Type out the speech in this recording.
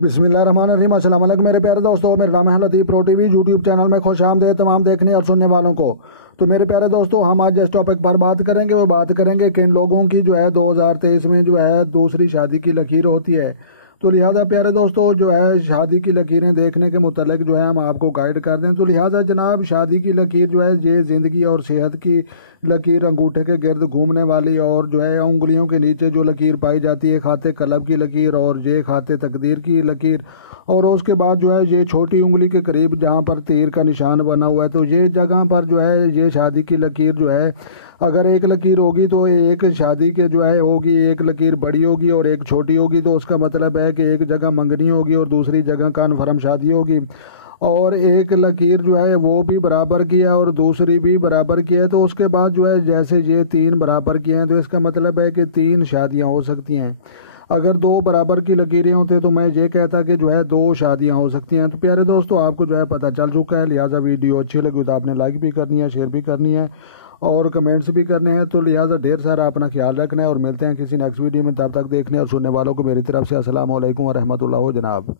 بسم اللہ الرحمن الرحیم۔ السلام علیکم میرے پیارے دوستوں، میرا نام ہے لطیف پرو ٹی وی یوٹیوب چینل میں خوش آمدید تمام دیکھنے اور سننے والوں کو۔ تو میرے پیارے دوستوں، ہم آج جس ٹاپک پر بات کریں گے وہ بات کریں گے کہ ان لوگوں کی 2023 میں دوسری شادی کی لکیر ہوتی ہے۔ تو لہٰذا پیارے دوستوں شادی کی لکیریں دیکھنے کے متعلق ہم آپ کو گائیڈ کر دیں۔ تو لہٰذا جناب شادی کی لکیر یہ زندگی اور صحت کی لکیر، انگوٹھے کے گرد گھومنے والی اور انگلیوں کے نیچے جو لکیر پائی جاتی ہے خاتے قلب کی لکیر اور یہ خاتے تقدیر کی لکیر، اور اس کے بعد یہ چھوٹی انگلی کے قریب جہاں پر تیر کا نشان بنا ہوا ہے، تو یہ جگہ پر یہ شادی کی لکیر اگر ایک لکیر ہوگی تو ایک شادی کے ہوگی، ایک لکیر بڑی ہوگی اور ایک چھوٹی ہوگی، تو اس کا مطلب ہے کہ ایک جگہ منگنی ہوگی اور دوسری جگہ کنفرم شادی ہوگی، اور ایک لکیر وہ بھی برابر کی ہے اور دوسری بھی برابر کی ہے، تو اس کے بعد جیسے یہ تین برابر کی ہیں تو اس کا مطلب ہے کہ تین شادیاں ہو سکتی ہیں۔ اگر دو برابر کی لکیریں ہوتے تو میں یہ کہتا کہ دو شادیاں ہو سکتی ہیں۔ تو پیارے دوستو آپ کو پتہ چل چکا ہے، لہٰذا ویڈیو اچھی لگی تو آپ نے لائک بھی کرنی ہے، شیئر بھی کرنی ہے اور کمنٹس بھی کرنے ہیں۔ تو لہٰذا ڈھیر سارا اپنا خیال رکھنا ہے اور ملتے ہیں کسی نیکسٹ ویڈیو میں، تب تک دیکھنے اور سننے والوں کو میری طرف سے السلام علیکم ورحمۃ اللہ جناب۔